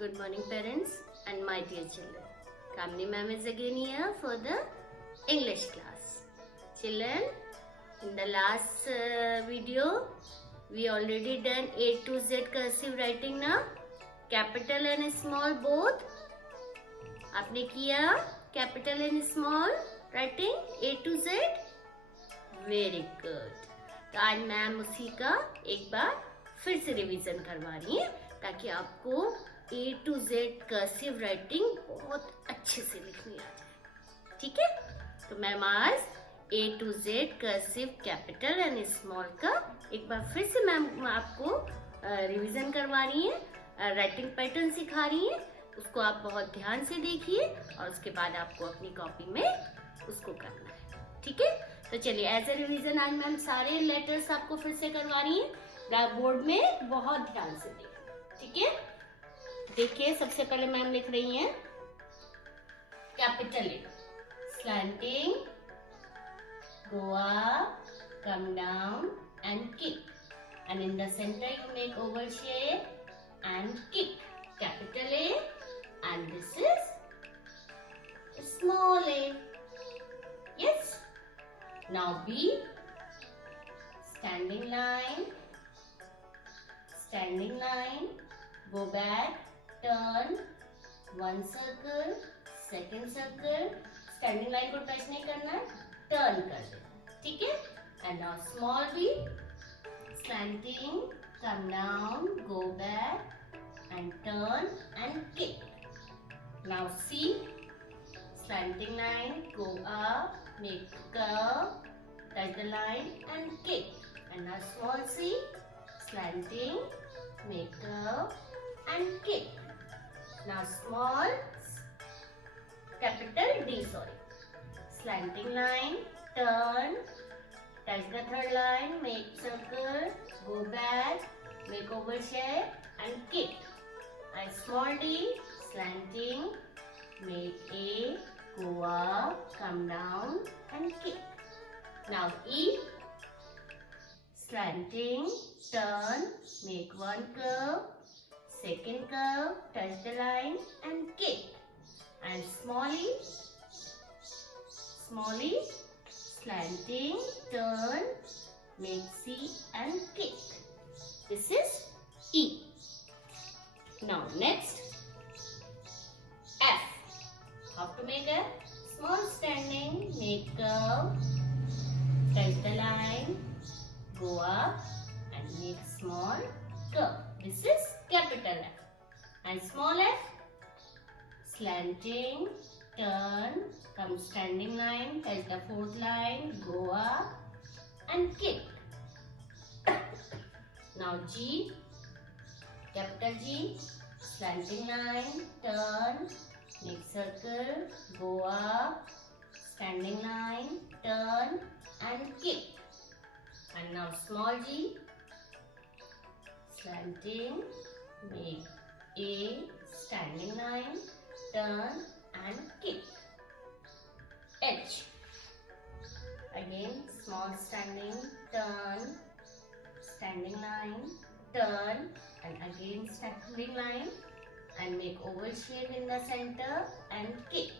Good morning, parents and my dear children. Kamini ma'am is again here for the English class. Children, in the last video, we already done A to Z cursive writing now. Capital and small both. आपने किया capital and small writing A to Z? Very good. तो आज ma'am उसी का एक बार फिर से revision करवा रही है ताकि आपको A to Z cursive writing बहुत अच्छे से लिखनी आ जाए. ठीक है, तो मैम आज A to Z cursive capital and small का एक बार फिर से मैम आपको रिवीजन करवा रही है, राइटिंग पैटर्न सिखा रही है. उसको आप बहुत ध्यान से देखिए और उसके बाद आपको अपनी कॉपी में उसको करना है. ठीक है, तो चलिए एज ए रिवीजन आज मैम सारे लेटर्स आपको फिर से करवा रही है. ब्लैक बोर्ड में बहुत ध्यान से देखिए. ठीक है, देखिए सबसे पहले मैम लिख रही हैं capital A, slanting, go up, come down and kick, and in the center you make oval shape and kick. Capital A, and this is small a. Yes. Now B, standing line, go back, turn, one circle, second circle. Standing line को touch नहीं करना है, turn कर देना. ठीक है, and now small B, slanting, come down, go back and turn and kick. Now C, slanting line, go up, make curve, touch the line and kick. And now small C, slanting, make curve and kick. Now small capital D, slanting line, turn, touch the third line, make circle, go back, make oval shape and kick. And small d, slanting, make A, go up, come down and kick. Now E, slanting, turn, make one curve, second curve, touch the line and kick. And smally, slanting, turn, make C and kick. This is E. Now next, F. How to make F? Small standing, make curve, touch the line, go up and make small curve. This is capital F. And small f, slanting, turn, come standing line, touch the fourth line, go up and kick. Now G, capital G, slanting line, turn, make circle, go up, standing line, turn and kick. And now small g, slanting, make A, standing line, turn and kick. H, again small standing, turn, standing line, turn and again standing line and make oval shape in the center and kick.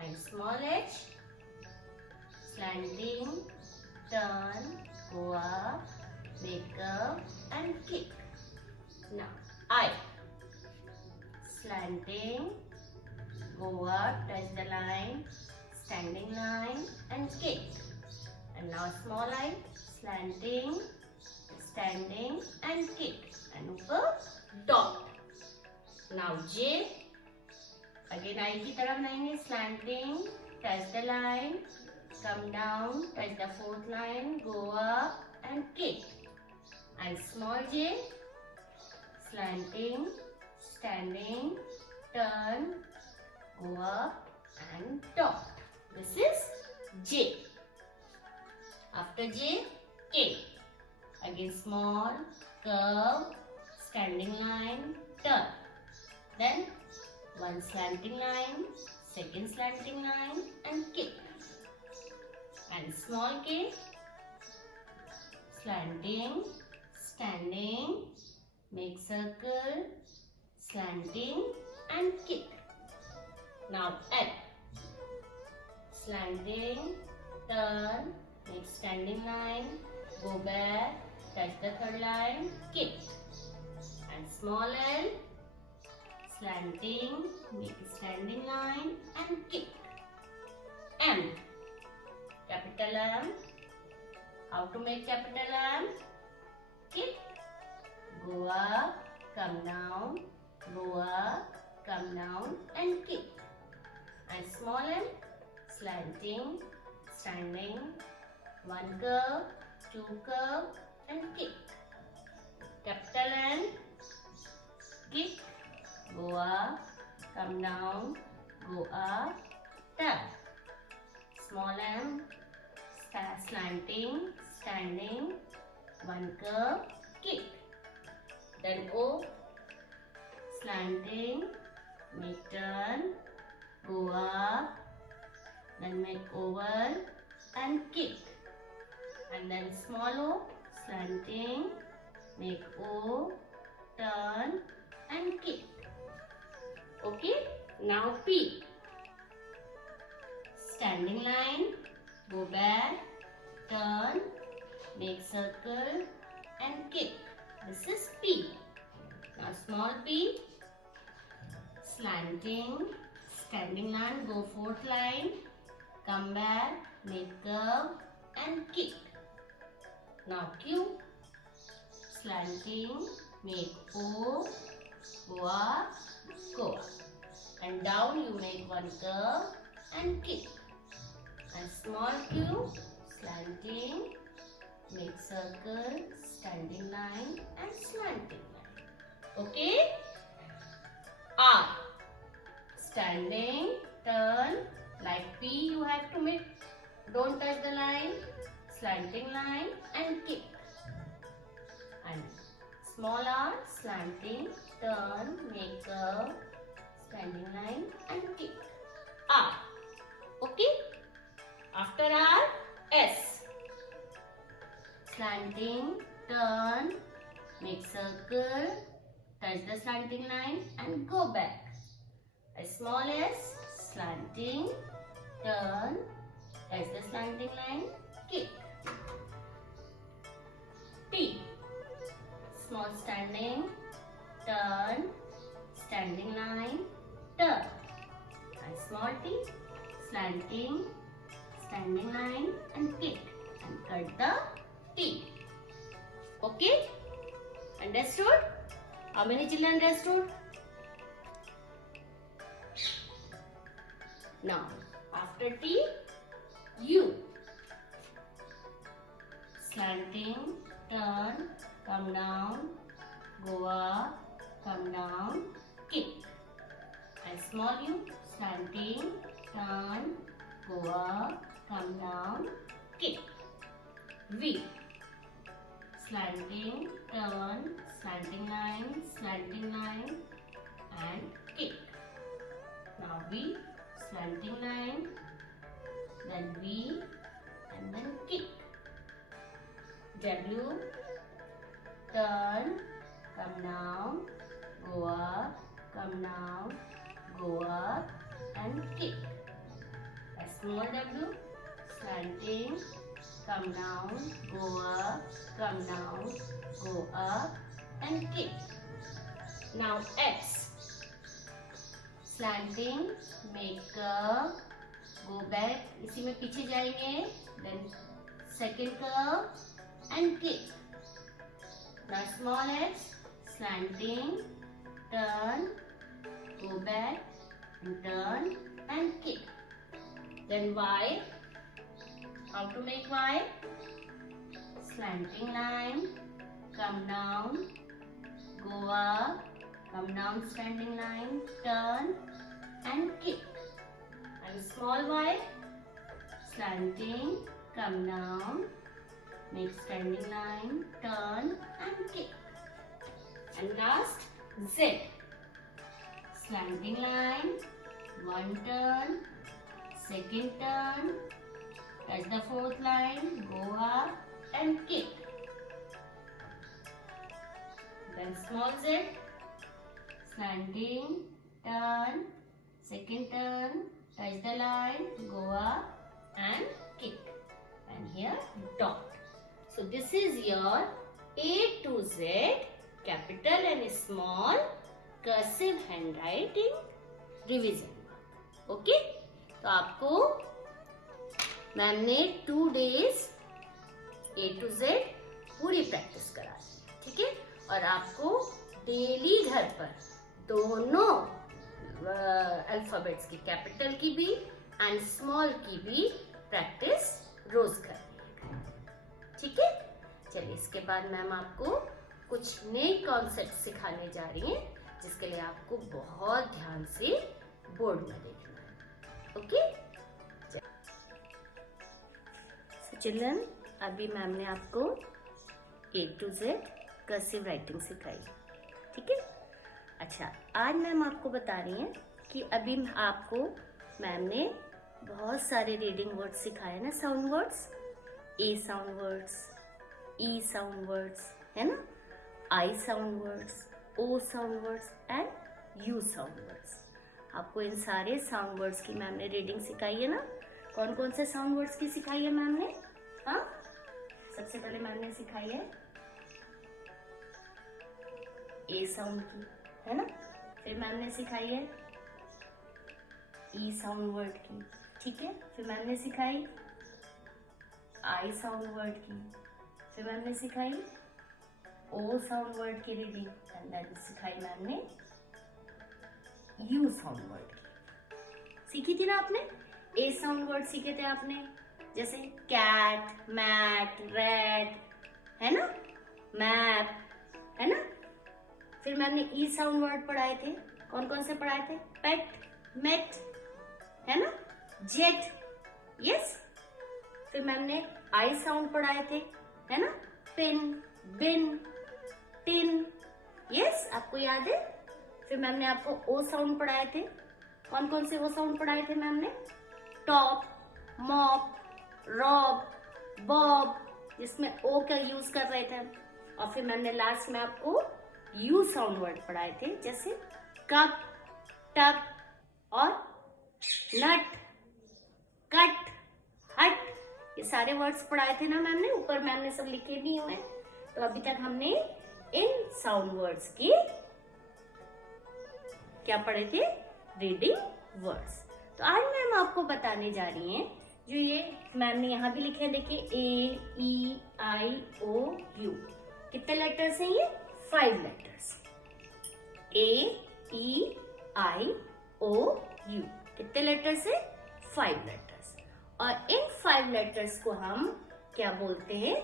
And small h, slanting, turn, go up, make curve and kick. Now I, slanting, go up, touch the line, standing line and kick. And now small I, slanting, standing and kick. And ऊपर dot. Now J, again I की तरफ बनाएंगे, slanting, touch the line, come down, touch the fourth line, go up and kick. And small j, slanting, standing, turn, go up and dot. This is J. After J, K. Again small, curve, standing line, turn. Then one slanting line, second slanting line and kick. And small k, slanting, standing, make circle, slanting and kick. Now L. Slanting, turn, make standing line, go back, touch the third line, kick. And small L, slanting, make a standing line and kick. M, capital M. How to make capital M? Kick, go up, come down, go up, come down and kick. And small M, slanting, standing, one curve, two curve and kick. Capital N, kick, go up, come down, go up, turn. Small M, slanting, standing, one curve, kick. Then O, slanting, make turn, go up, then make oval and kick. And then small O, slanting, make O, turn and kick. Okay, now P. Standing line, go back, turn, make circle and kick. This is P. Now small p, slanting, standing line, go fourth line, come back, make curve and kick. Now Q, slanting, make O, go up, go up. And down you make one curve and kick. And small q, slanting, make circle, standing line and slanting line. Okay? R, standing, turn, like P you have to make, don't touch the line, slanting line and kick. And small r, slanting, turn, make curve, standing line and kick. R. Okay? After R, S. Slanting, turn, make circle, touch the slanting line and go back. A small s, slanting, turn, touch the slanting line, kick. T. Small standing, turn, standing line, turn. And small t, slanting, standing line and kick. And cut the T. Okay? Understood? How many children understood? Now, after T, U. Slanting, turn, come down, go up, come down, kick. And small u, slanting, turn, go up, come down, kick. V. Slanting, turn, slanting line and kick. Now V, slanting line, then V and then kick. W, turn, come down, go up, come down, go up and kick. A small w, slanting, come down, go up, come down, go up and kick. Now X, slanting, make curve, go back, इसी में पीछे जाएंगे, then second curve and kick. Now small x, slanting, turn, go back and turn and kick. Then Y, how to make Y? Slanting line, come down, go up, come down standing line, turn and kick. And small y, slanting, come down, make standing line, turn and kick. And last Z, slanting line, one turn, second turn, touch the fourth line, go up and kick. Then small z, slanting, turn, second turn, touch the line, go up and kick, and here dot. So this is your A to Z capital and small cursive handwriting revision work. Okay, तो आपको ma'am ने 2 days A to Z पूरी practice करा दी, ठीक है। और आपको daily घर पर दोनों अल्फाबेट्स की, कैपिटल की भी एंड स्मॉल की भी प्रैक्टिस रोज करनी है, ठीक है। चलिए, इसके बाद मैम आपको कुछ नए कॉन्सेप्ट सिखाने जा रही हैं, जिसके लिए आपको बहुत ध्यान से बोर्ड में देखना है, ओके। सो चिल्ड्रन, अभी मैम ने आपको A to Z cursive writing सिखाई, ठीक है। अच्छा, आज मैम आपको बता रही हैं कि अभी आपको मैम ने बहुत सारे रीडिंग वर्ड्स सिखाए ना, sound words, A sound words, E sound words, है ना, I sound words, O sound words and U sound words. आपको इन सारे साउंड वर्ड्स की मैम ने रीडिंग सिखाई है ना। कौन कौन से साउंड वर्ड्स की सिखाई है मैम ने? हाँ, सबसे पहले मैम ने सिखाई है A साउंड की, है ना। फिर मैम ने सिखाई है E साउंड वर्ड की, ठीक है। फिर मैम ने सिखाई I साउंड वर्ड की। फिर मैम ने सिखाई O साउंड वर्ड की रीडिंग एंड देन सिखाई मैम ने U साउंड वर्ड की। सीखी थी ना आपने? A साउंड वर्ड सीखे थे आपने, जैसे कैट, मैट, रैट, है ना, मैप, है ना। फिर मैंने E साउंड वर्ड पढ़ाए थे। कौन कौन से पढ़ाए थे? पेट, मेट, है ना, जेट, यस। फिर मैम ने I साउंड पढ़ाए थे, है ना, पिन, बिन, टिन, यस, आपको याद है। फिर मैम ने आपको O साउंड पढ़ाए थे। कौन कौन से O साउंड पढ़ाए थे मैम ने? टॉप, मॉप, रॉब, बॉब, जिसमें O का यूज कर रहे थे। और फिर मैंने लास्ट में आपको U साउंड वर्ड पढ़ाए थे, जैसे कप, टप और नट, कट, हट, ये सारे वर्ड्स पढ़ाए थे ना मैम ने। ऊपर मैम ने सब लिखे भी हुए। तो अभी तक हमने इन साउंड वर्ड्स की क्या पढ़े थे? Reading words. तो आज मैम आपको बताने जा रही हैं, जो ये मैम ने यहाँ भी लिखे हैं, देखिए A-E-I-O-U। कितने लेटर्स हैं ये? 5 लेटर्स। A-E-I-O-U कितने लेटर्स है? 5 लेटर्स। और इन 5 लेटर्स को हम क्या बोलते हैं?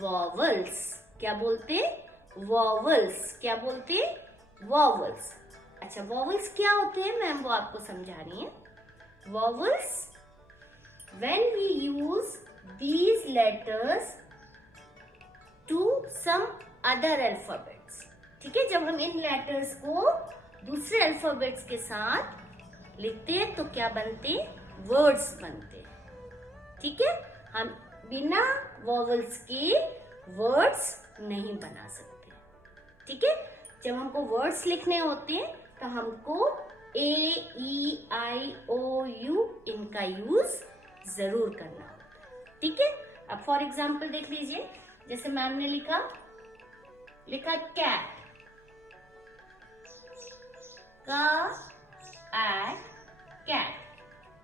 वॉवल्स। क्या बोलते हैं? वॉवल्स। क्या बोलते हैं? वॉवल्स। अच्छा, वॉवल्स क्या होते हैं मैम वो आपको समझा रही हैं। Vowels, when we use these letters to some other alphabets, ठीक है। जब हम इन लेटर्स को दूसरे अल्फाबेट्स के साथ लिखते हैं तो क्या बनते? वर्ड्स बनते, ठीक है। हम बिना वॉवल्स के वर्ड्स नहीं बना सकते, ठीक है। जब हमको वर्ड्स लिखने होते हैं तो हमको A-E-I-O-U इनका यूज जरूर करना होता है, ठीक है। अब फॉर एग्जाम्पल देख लीजिए, जैसे मैम ने लिखा कैट, कैट।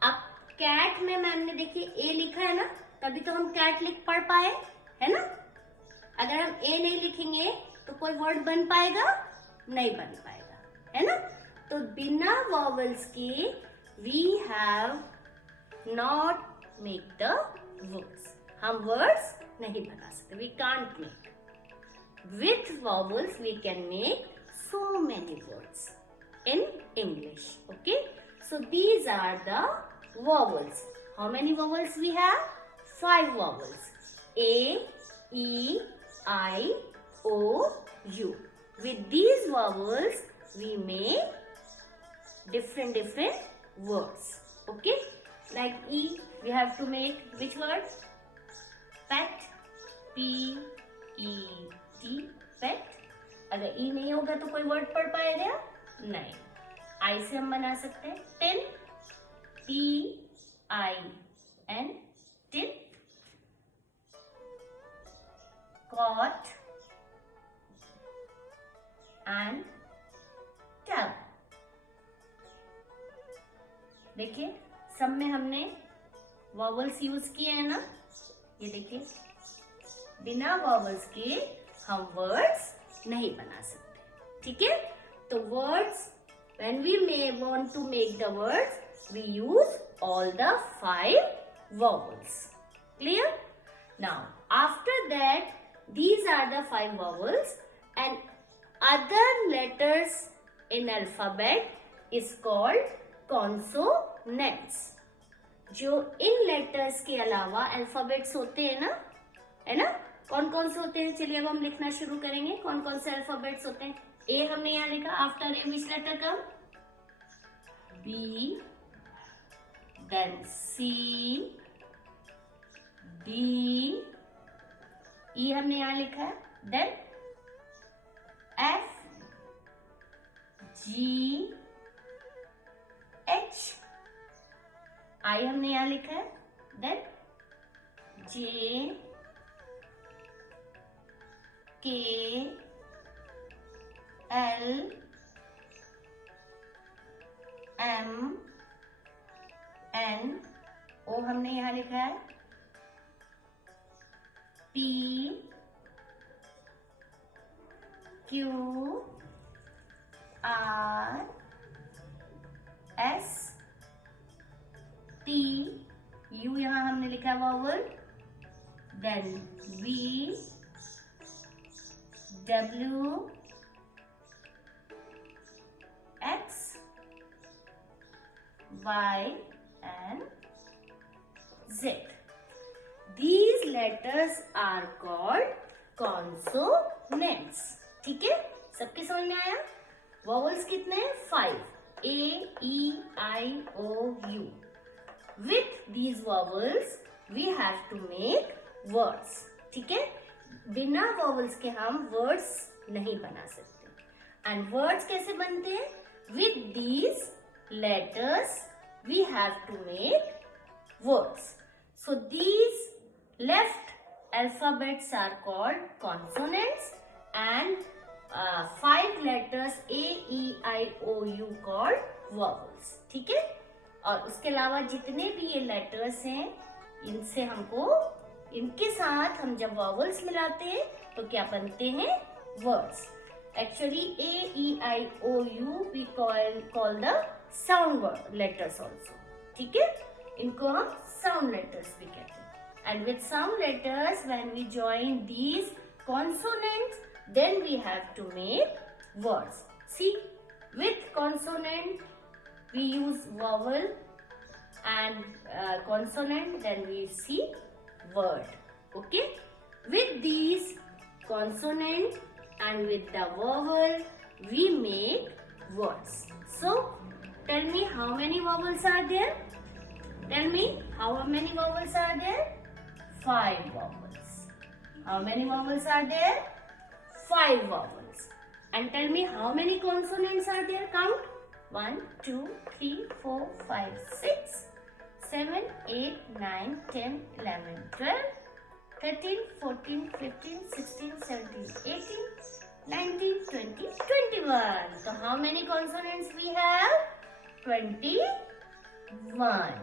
अब कैट में मैम ने देखिए A लिखा है ना, तभी तो हम कैट पढ़ पाए, है ना। अगर हम A नहीं लिखेंगे तो कोई वर्ड बन पाएगा? नहीं बन पाएगा, है ना। तो बिना वॉवल्स के we have not make the words. हम वर्ड्स नहीं बना सकते, we can't make. With vowels we can make so many words in English, okay. So these are the vowels. How many vowels we have? 5 vowels. A, E, I, O, U. With these vowels we make different words, okay. Like E, we have to make which word? Pet, P-E-T, pet. अगर E नहीं होगा तो कोई word पढ़ पाएगा? नहीं, आई से हम बना सकते हैं tin, TIN, tin. Cot and tub. देखिए सब में हमने वॉवल्स यूज किए हैं ना, ये देखिए बिना वॉवल्स के हम वर्ड्स नहीं बना सकते, ठीक है। तो words when we may want to make the words we use all the 5 vowels. Clear? Now after that these are the 5 vowels and other letters in alphabet is called consonants. जो इन letters के अलावा alphabets होते हैं ना, है ना, कौन कौन से होते हैं? चलिए अब हम लिखना शुरू करेंगे। कौन कौन से अल्फाबेट्स होते हैं? ए हमने यहाँ लिखा, after a which letter come? B, then C, D, ई हमने यहाँ लिखा है, देन एफ, जी, एच, आई हमने यहाँ लिखा है, देन जे, के, एल, एम, एन, ओ हमने यहाँ लिखा है, P, Q, R, S, T, U यहाँ हमने लिखा vowel, then V, W, X, Y and Z. These letters are called consonants. ठीक है, सबके समझ में आया? Vowels कितने हैं? 5. A, E, I, O, U. With these vowels we have to make words. ठीक है, बिना vowels के हम words नहीं बना सकते. And words कैसे बनते हैं? With these letters we have to make words. So these left alphabets are called consonants and 5 letters A, E, I, O, U called vowels. ठीक है, और उसके अलावा जितने भी ये letters हैं इनसे हमको, इनके साथ हम जब vowels मिलाते हैं तो क्या बनते हैं? words. Actually A, E, I, O, U we call the sound letters also. ठीक है, इनको हम sound letters भी कहते हैं. And with sound letters when we join these consonants then we have to make words. See, with consonant we use vowel and consonant, then we see word. Okay, with these consonant and with the vowel we make words. So tell me how many vowels are there? Tell me how many vowels are there? 5 vowels. How many vowels are there? 5 vowels. And tell me how many consonants are there? Count. 1, 2, 3, 4, 5, 6, 7, 8, 9, 10, 11, 12, 13, 14, 15, 16, 17, 18, 19, 20, 21. So how many consonants we have? 21.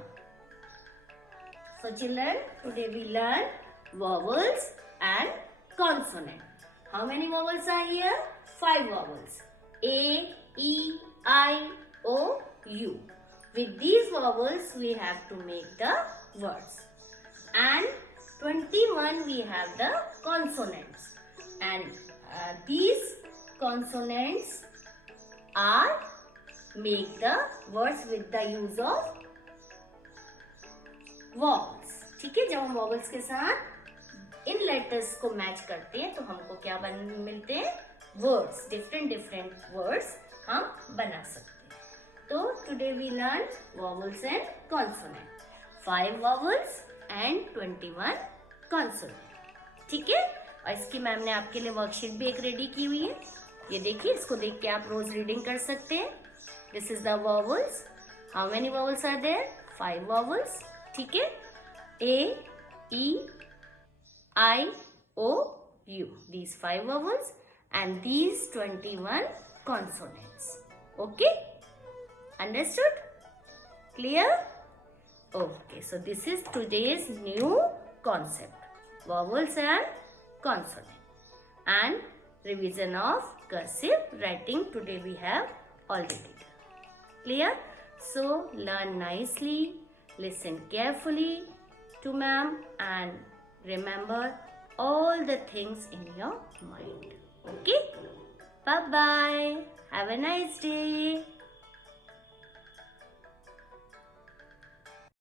So children, today we learn vowels and consonant. How many vowels are here? 5 vowels. A, E, I, O, U. With these vowels we have to make the words. And 21 we have the consonants. And these consonants are make the words with the use of vowels. ठीक है, जब हम vowels के साथ इन letters को match करते हैं तो हमको क्या मिलते हैं? words. different words हम बना सकते हैं. तो today we learn vowels and consonant. 5 vowels and 21 consonant. ठीक है, और इसकी मैम ने आपके लिए वर्कशीट भी एक रेडी की हुई है. ये देखिए, इसको देख के आप रोज रीडिंग कर सकते हैं. This is the vowels. How many vowels are there? 5 vowels. ठीक है. A, E, I, O, U. These 5 vowels and these 21 consonants. Okay? Understood? Clear? Okay. So this is today's new concept. Vowels and consonant. And revision of cursive writing today we have already done. Clear? So learn nicely, listen carefully to ma'am and remember all the things in your mind. Okay? Bye bye. Have a nice day.